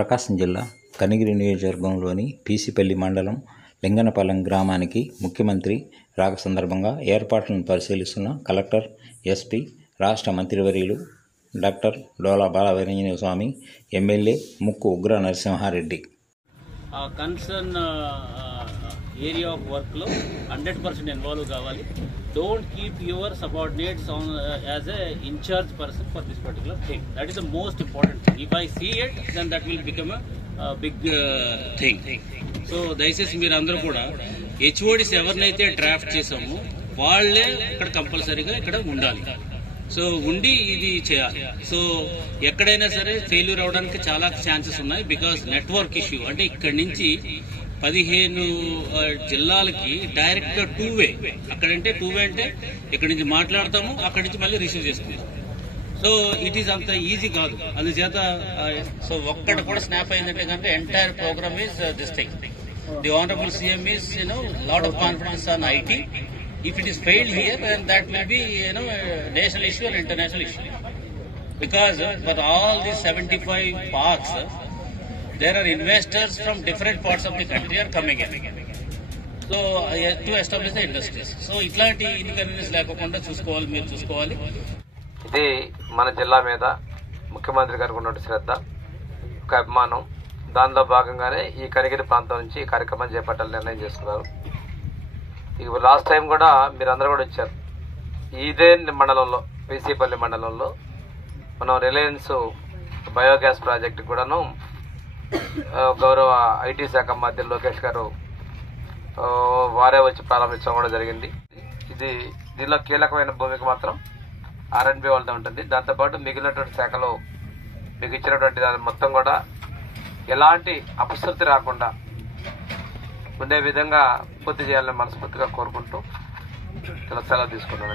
ప్రకాశం జిల్లా కనిగిరి నియోజకవర్గంలోని పీసిపల్లి మండలం లింగనపాలెం గ్రామానికి ముఖ్యమంత్రి రాక సందర్భంగా ఏర్పాట్లను పరిశీలిస్తున్న కలెక్టర్, ఎస్పీ, రాష్ట్ర మంత్రివర్యులు డాక్టర్ డోలా బాలవీరాంజనేయ స్వామి, ఎమ్మెల్యే ముక్కు ఉగ్ర నరసింహారెడ్డి. కన్సర్న్ ఏరియా ఆఫ్ వర్క్లో 100% ఇన్వాల్వ్ కావాలి. Don't keep your subordinates on as a in-charge person for this particular thing. That is the most important thing. If I see it, then that will become a big thing. So, దయచేసి మీరు అందరూ కూడా HODs ఎవరినైతే draft చేసామో వాళ్ళే ఇక్కడ కంపల్సరీగా ఇక్కడ ఉండాలి. సో ఉండి ఇది చేయాలి. సో ఎక్కడైనా సరే ఫెయిల్యూర్ అవడానికి చాలా ఛాన్సెస్ ఉన్నాయి. బికాస్ నెట్వర్క్ ఇష్యూ, అంటే ఇక్కడి నుంచి 15 జిల్లాలకి డైరెక్ట్ గా 2-వే. అక్కడంటే 2-వే అంటే ఇక్కడి నుంచి మాట్లాడతాము, అక్కడి నుంచి మళ్ళీ రిసీవ్ చేసుకుంటాం. సో ఇట్ ఈస్ అంత ఈజీ కాదు. అందుచేత సో ఒక్కడ కూడా స్నాప్ అయిందంటే కనుక entire programme is this thing. The honourable CM is lot of confidence on IT. If it is failed here, then that will be a national issue and international issue. Because for all these 75 parks, there are investors from different parts of the country are coming in. So to establish the industries. So ఇట్లాంటి inconvenience లేకుండా చూసుకోవాలి, మీరు చూసుకోవాలి. ఇది మన జిల్లా మీద ముఖ్యమంత్రి గారికి ఉన్నటువంటి శ్రద్ధ, ఒక అభిమానం. దానిలో భాగంగానే ఈ కనిగిరి ప్రాంతం నుంచి ఈ కార్యక్రమాన్ని చేపట్టాలని నిర్ణయం చేసుకున్నారు. ఇక లాస్ట్ టైం కూడా మీరు అందరూ కూడా వచ్చారు. ఇదే మండలంలో, పీసిపల్లి మండలంలో మనం రిలయన్స్ బయోగ్యాస్ ప్రాజెక్టు కూడాను గౌరవ IT శాఖ మంత్రి లోకేష్ గారు వారే వచ్చి ప్రారంభించడం కూడా జరిగింది. దీనిలో కీలకమైన భూమిక మాత్రం R&B వాళ్ళతో ఉంటుంది. దాంతోపాటు మిగిలినటువంటి శాఖలో మీకు ఇచ్చినటువంటి దాని మొత్తం కూడా ఎలాంటి అపశృతి రాకుండా ఉండే విధంగా పూర్తి చేయాలని మనస్ఫూర్తిగా కోరుకుంటూ సెలవు తీసుకున్నాను.